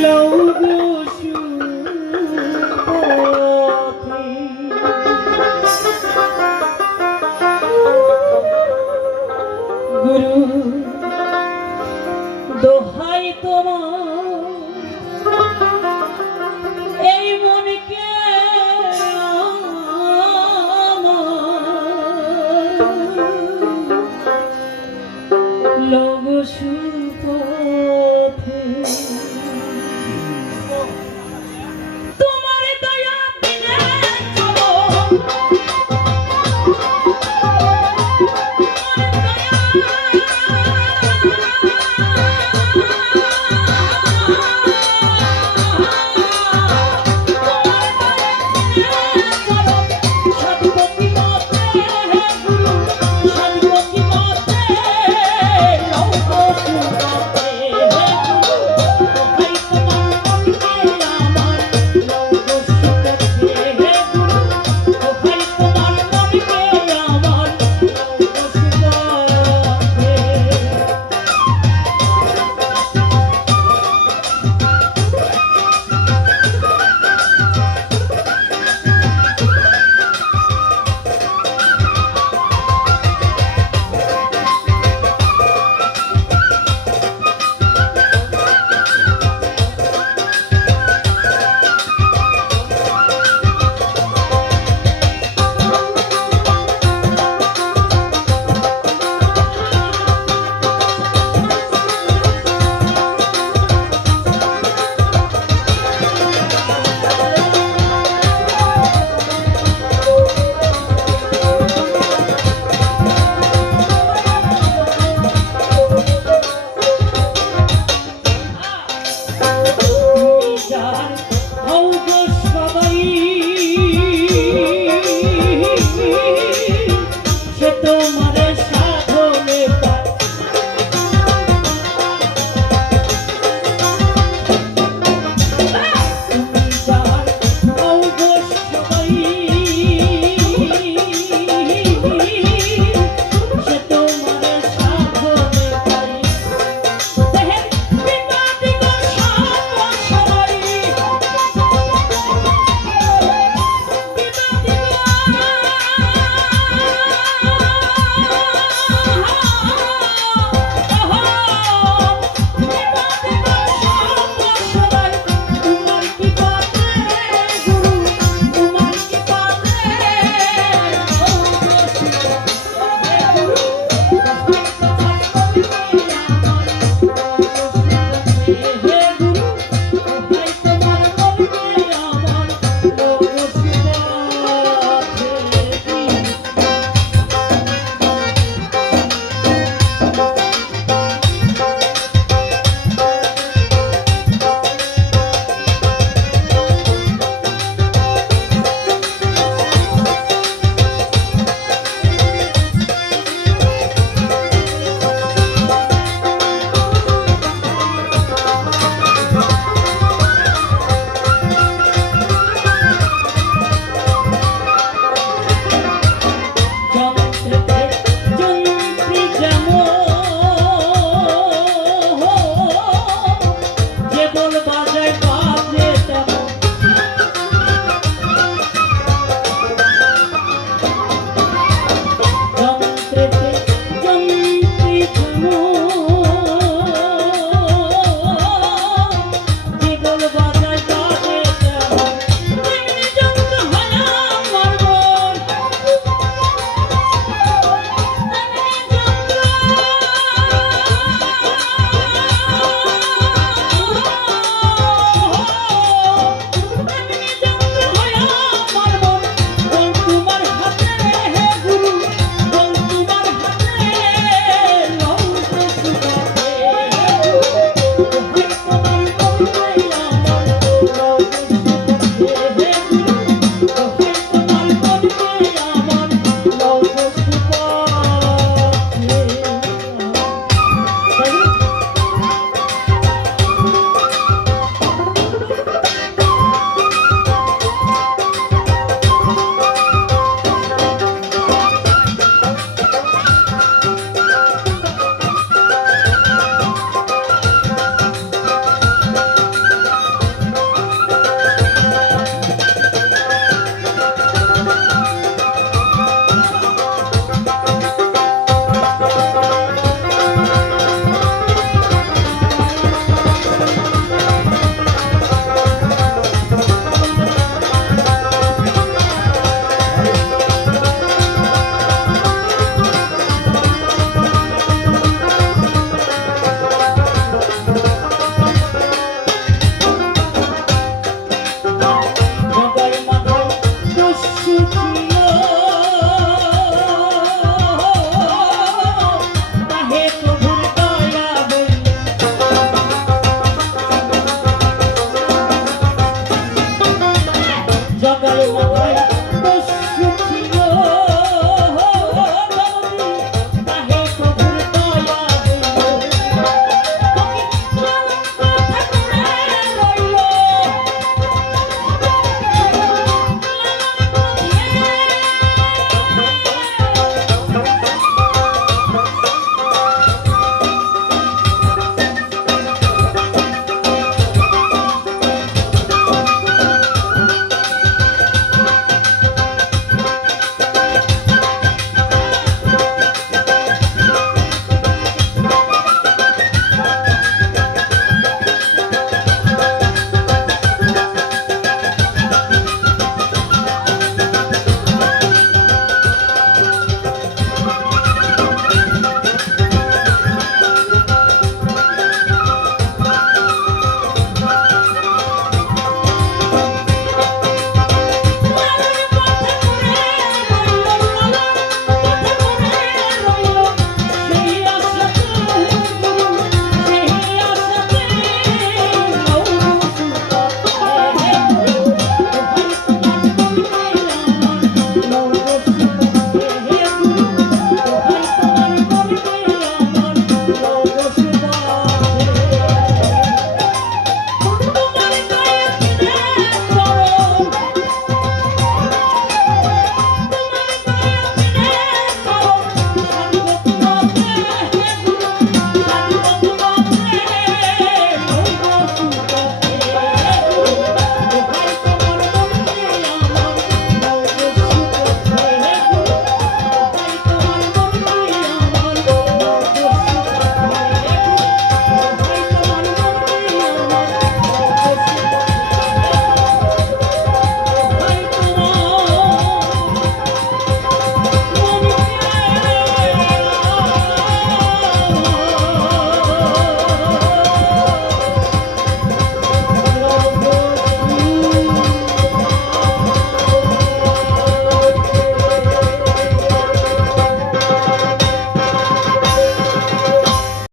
love.